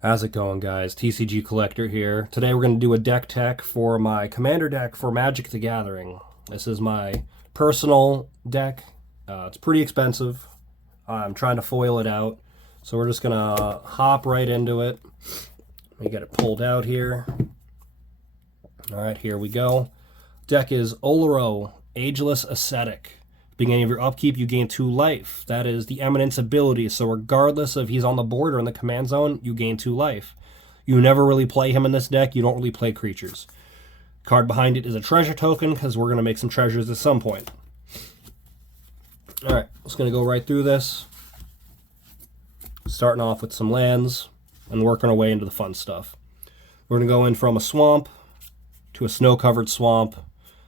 How's it going, guys? TCG Collector here. Today we're going to do a deck tech for my Commander deck for Magic the Gathering. This is my personal deck. It's pretty expensive. I'm trying to foil it out. So we're just going to hop right into it. Let me get it pulled out here. Alright, here we go. Deck is Oloro, Ageless Ascetic. Beginning of your upkeep, you gain 2 life. That is the Eminence ability, so regardless if he's on the board or in the command zone, you gain 2 life. You never really play him in this deck, you don't really play creatures. Card behind it is a treasure token, because we're going to make some treasures at some point. Alright, just going to go right through this. Starting off with some lands, and working our way into the fun stuff. We're going to go in from a swamp to a snow-covered swamp.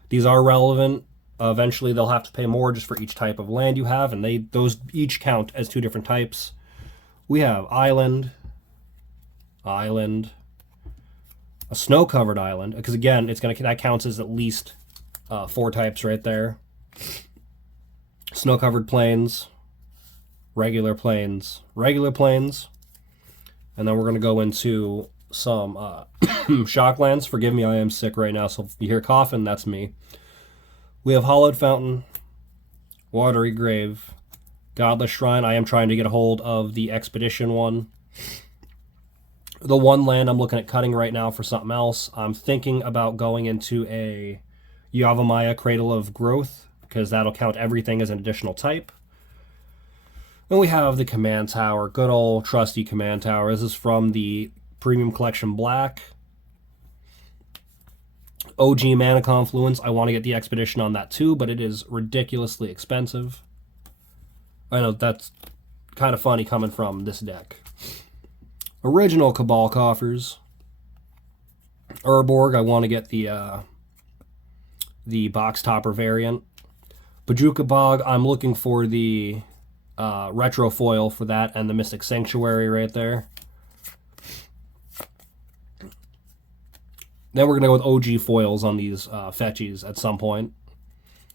These are relevant. Eventually, they'll have to pay more just for each type of land you have, and those each count as 2 different types. We have island, a snow-covered island, because again, that counts as at least 4 types right there. Snow-covered plains, regular plains, and then we're going to go into some shocklands. Forgive me, I am sick right now, so if you hear coughing, that's me. We have Hollowed Fountain, Watery Grave, Godless Shrine. I am trying to get a hold of the Expedition one. The one land I'm looking at cutting right now for something else. I'm thinking about going into a Yavimaya Cradle of Growth, because that'll count everything as an additional type. And we have the Command Tower, good old trusty Command Tower. This is from the Premium Collection Black. OG Mana Confluence. I want to get the Expedition on that too, but it is ridiculously expensive. I know that's kind of funny coming from this deck. Original Cabal Coffers. Urborg. I want to get the box topper variant. Bajuka Bog. I'm looking for the retro foil for that and the Mystic Sanctuary right there. Then we're going to go with OG foils on these fetchies at some point.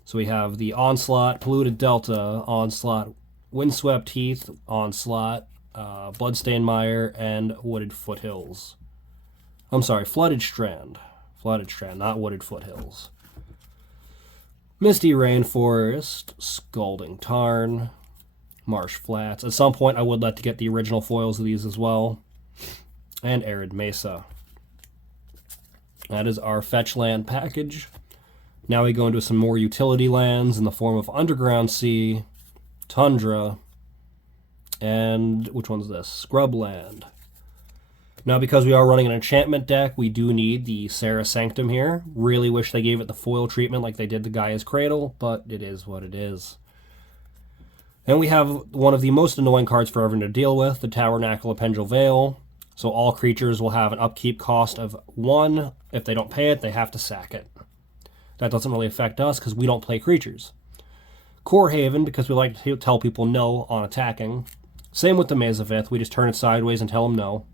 So we have the Onslaught, Polluted Delta, Onslaught, Windswept Heath, Onslaught, Bloodstained Mire, and Wooded Foothills. I'm sorry, Flooded Strand. Flooded Strand, not Wooded Foothills. Misty Rainforest, Scalding Tarn, Marsh Flats. At some point I would like to get the original foils of these as well. And Arid Mesa. That is our fetch land package. Now we go into some more utility lands in the form of Underground Sea, Tundra, and which one's this? Scrubland. Now because we are running an enchantment deck, we do need the Serra Sanctum here. Really wish they gave it the foil treatment like they did the Gaia's Cradle, but it is what it is. And we have one of the most annoying cards for everyone to deal with, the Tabernacle of Pendrell Vale. So all creatures will have an upkeep cost of 1. If they don't pay it, they have to sack it. That doesn't really affect us because we don't play creatures. Core Haven, because we like to tell people no on attacking. Same with the Mazavith, we just turn it sideways and tell them no.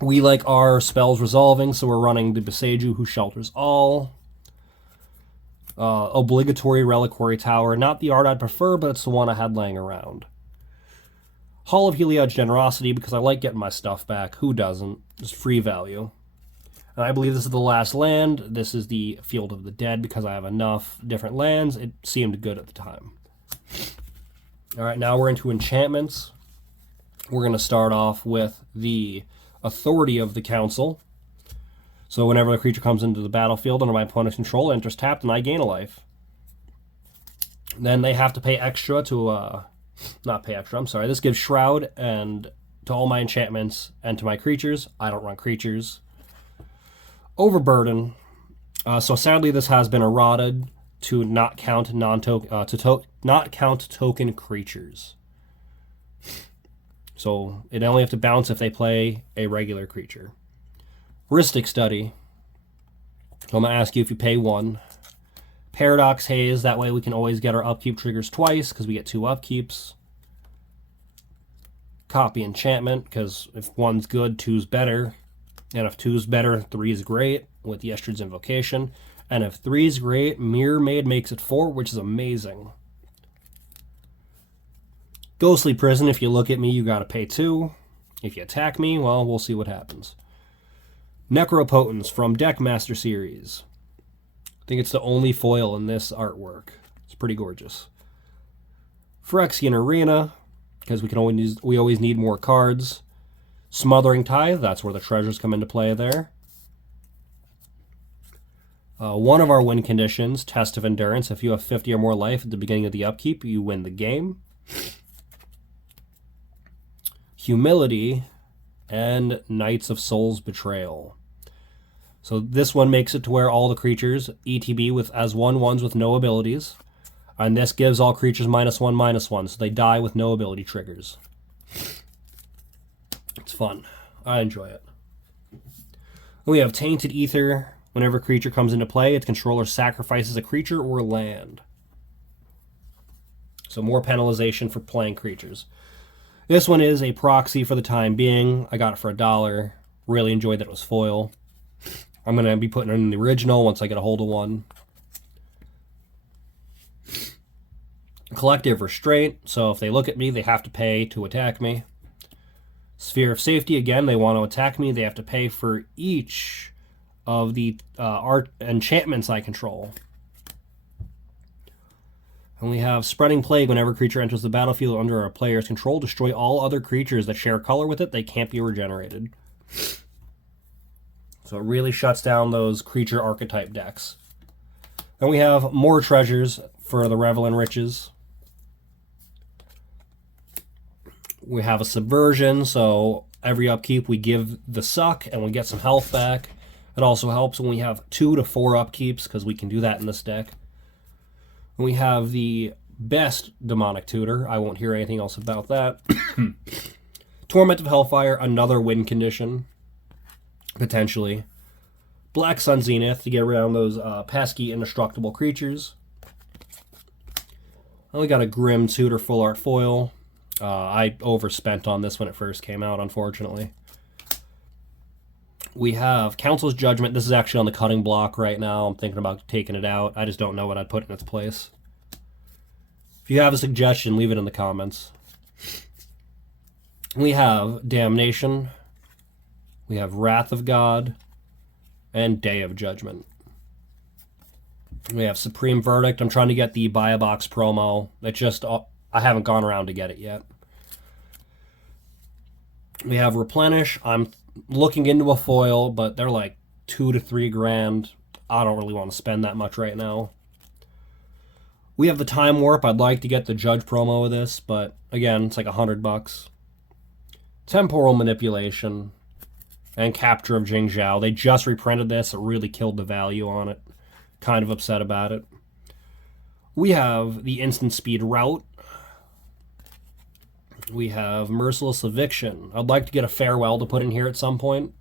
We like our spells resolving, so we're running the Beseju, who shelters all. Obligatory Reliquary Tower, not the art I'd prefer, but it's the one I had laying around. Hall of Heliod's Generosity, because I like getting my stuff back. Who doesn't? Just free value. And I believe this is the last land. This is the Field of the Dead, because I have enough different lands. It seemed good at the time. Alright, now we're into enchantments. We're going to start off with the Authority of the Council. So whenever a creature comes into the battlefield under my opponent's control, it enters tapped, and I gain a life. Then they have to pay extra to... Not pay extra, I'm sorry. This gives Shroud and to all my enchantments and to my creatures. I don't run creatures. Overburden. So sadly, this has been eroded to not count not count token creatures. So it only have to bounce if they play a regular creature. Heuristic Study. So I'm gonna ask you if you pay 1. Paradox Haze, that way we can always get our upkeep triggers twice, because we get 2 upkeeps. Copy Enchantment, because if 1's good, 2's better. And if 2's better, 3's great, with Yesterd's Invocation. And if 3's great, Mirror Maid makes it 4, which is amazing. Ghostly Prison, if you look at me, you gotta pay 2. If you attack me, well, we'll see what happens. Necropotence from Deckmaster series. I think it's the only foil in this artwork. It's pretty gorgeous. Phyrexian Arena, because we always need more cards. Smothering Tithe, that's where the treasures come into play there. One of our win conditions, Test of Endurance. If you have 50 or more life at the beginning of the upkeep, you win the game. Humility and Knights of Souls Betrayal. So this one makes it to where all the creatures ETB with as 1/1s with no abilities. And this gives all creatures -1/-1, so they die with no ability triggers. It's fun. I enjoy it. We have Tainted Ether. Whenever a creature comes into play, its controller sacrifices a creature or land. So more penalization for playing creatures. This one is a proxy for the time being. I got it for $1. Really enjoyed that it was foil. I'm going to be putting it in the original once I get a hold of one. Collective Restraint. So if they look at me, they have to pay to attack me. Sphere of Safety. Again, they want to attack me. They have to pay for each of the art enchantments I control. And we have Spreading Plague. Whenever a creature enters the battlefield under a player's control, destroy all other creatures that share color with it. They can't be regenerated. So it really shuts down those creature archetype decks. Then we have more treasures for the Revel in Riches. We have a Subversion, so every upkeep we give the suck and we get some health back. It also helps when we have 2 to 4 upkeeps, because we can do that in this deck. And we have the best Demonic Tutor. I won't hear anything else about that. Torment of Hellfire, another win condition, potentially. Black Sun Zenith to get around those pesky indestructible creatures. And we got a Grim Tutor Full Art Foil. I overspent on this when it first came out, unfortunately. We have Council's Judgment. This is actually on the cutting block right now. I'm thinking about taking it out. I just don't know what I'd put in its place. If you have a suggestion, leave it in the comments. We have Damnation. We have Wrath of God. And Day of Judgment. We have Supreme Verdict. I'm trying to get the Buy a Box promo. It just, I haven't gone around to get it yet. We have Replenish. I'm looking into a foil, but they're like $2 to $3 grand. I don't really want to spend that much right now. We have the Time Warp. I'd like to get the Judge promo of this, but again, it's like $100. Temporal Manipulation and Capture of Jing Zhao. They just reprinted this. It really killed the value on it. Kind of upset about it. We have the Instant Speed Route. We have Merciless Eviction. I'd like to get a Farewell to put in here at some point.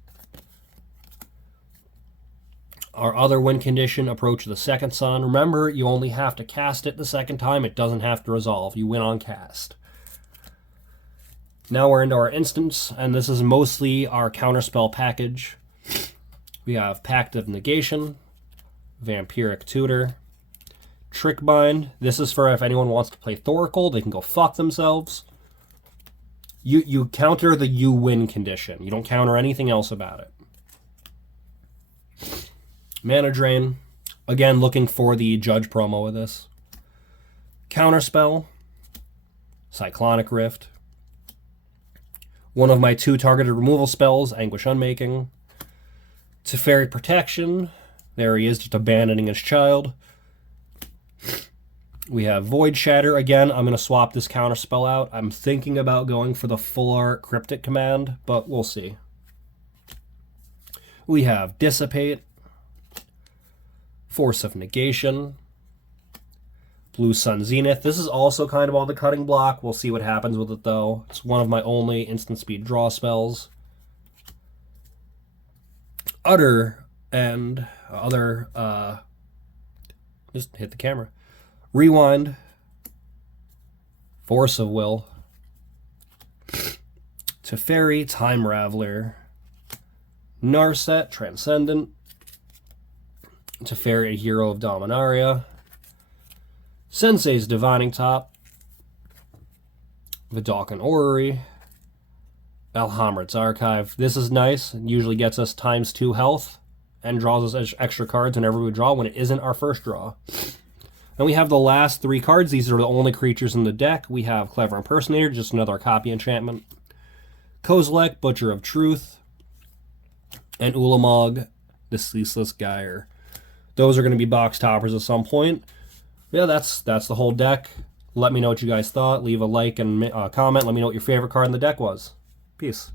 Our other win condition, Approach of the Second Sun. Remember, you only have to cast it the second time. It doesn't have to resolve. You win on cast. Now we're into our instants, and this is mostly our counterspell package. We have Pact of Negation, Vampiric Tutor, Trickbind. This is for if anyone wants to play Thoracle, they can go fuck themselves. You counter the you win condition. You don't counter anything else about it. Mana Drain. Again, looking for the Judge promo of this. Counterspell. Cyclonic Rift. One of my 2 targeted removal spells, Anguish Unmaking. Teferi Protection. There he is, just abandoning his child. We have Void Shatter. Again, I'm going to swap this counterspell out. I'm thinking about going for the full art Cryptic Command, but we'll see. We have Dissipate. Force of Negation. Blue Sun Zenith. This is also kind of on the cutting block. We'll see what happens with it, though. It's one of my only instant speed draw spells. Utter and other... just hit the camera. Rewind. Force of Will. Teferi, Time Raveler. Narset, Transcendent. Teferi, Hero of Dominaria. Sensei's Divining Top. Vidalcan Orrery. Alhamrit's Archive. This is nice. It usually gets us ×2 health and draws us extra cards whenever we draw when it isn't our first draw. And we have the last 3 cards. These are the only creatures in the deck. We have Clever Impersonator, just another copy enchantment. Kozilek, Butcher of Truth. And Ulamog, the Ceaseless Gyre. Those are going to be box toppers at some point. Yeah, that's the whole deck. Let me know what you guys thought. Leave a like and comment. Let me know what your favorite card in the deck was. Peace.